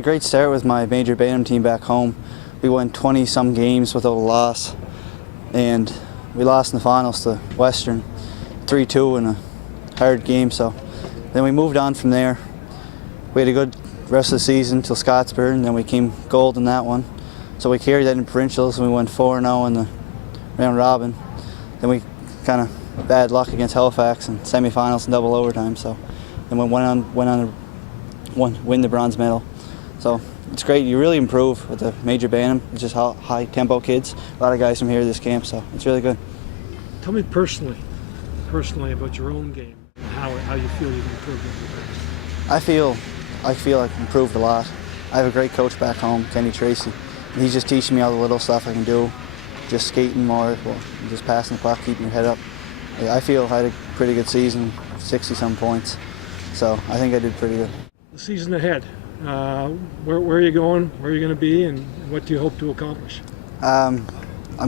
a great start with my Major Bantam team back home. We won 20-some games without a loss, and we lost in the finals to Western 3-2 in a hard game. So then we moved on from there. We had a good rest of the season till Scottsburg, and then we came gold in that one. So we carried that in provincials, and we went 4-0 in the round robin. Then we kind of bad luck against Halifax in semifinals and double overtime. So then we went on to win the bronze medal. So it's great. You really improve with the Major Bantam. It's just high tempo kids. A lot of guys from here at this camp, so it's really good. Tell me personally about your own game and how you feel you've improved over the past. I feel I've improved a lot. I have a great coach back home, Kenny Tracy. He's just teaching me all the little stuff I can do, just skating more, just passing the puck, keeping your head up. I feel I had a pretty good season, 60-some points. So I think I did pretty good. The season ahead, where are you going, where are you going to be, and what do you hope to accomplish? I'm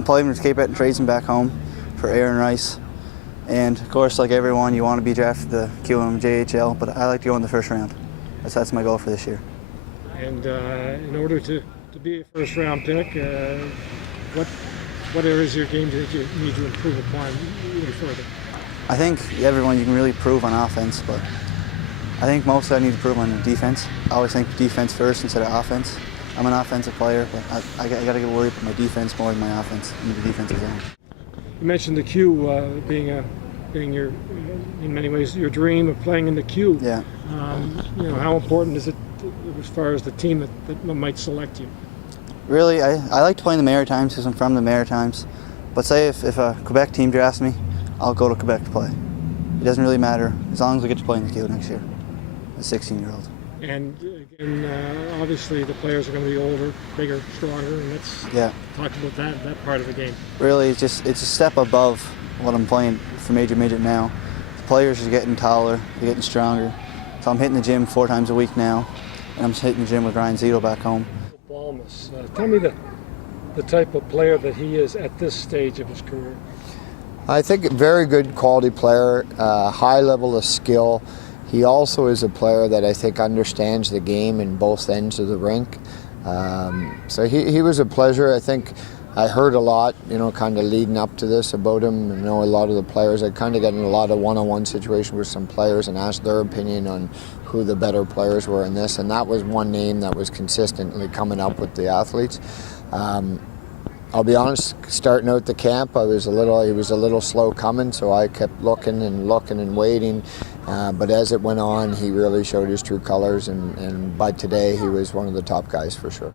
playing with Cape Breton Tradesmen back home for Aaron Rice. And of course, like everyone, you want to be drafted to the QMJHL, but I like to go in the first round. That's my goal for this year. And in order to be a first round pick, what areas of your game do you think you need to improve upon even further? I think everyone, you can really improve on offense, but I think mostly I need to improve on defense. I always think defense first instead of offense. I'm an offensive player, but I got to get worried about my defense more than my offense in the defensive zone. You mentioned the Q being your, in many ways, your dream of playing in the Q. Yeah. How important is it as far as the team that might select you? Really, I like to play in the Maritimes because I'm from the Maritimes. But say if a Quebec team drafts me, I'll go to Quebec to play. It doesn't really matter as long as we get to play in the Q next year, as a 16-year-old. And obviously the players are going to be older, bigger, stronger, and let's talk about that part of the game. Really, it's a step above what I'm playing for Major Midget now. The players are getting taller, they're getting stronger. So I'm hitting the gym 4 times a week now, and I'm hitting the gym with Ryan Zito back home. Balmas, tell me the type of player that he is at this stage of his career. I think a very good quality player, high level of skill. He also is a player that I think understands the game in both ends of the rink. So he was a pleasure. I think I heard a lot, kind of leading up to this about him. I know a lot of the players. I kind of got in a lot of one-on-one situations with some players and asked their opinion on who the better players were in this, and that was one name that was consistently coming up with the athletes. I'll be honest, starting out the camp, he was a little slow coming, so I kept looking and waiting. But as it went on, he really showed his true colors, and by today, he was one of the top guys for sure.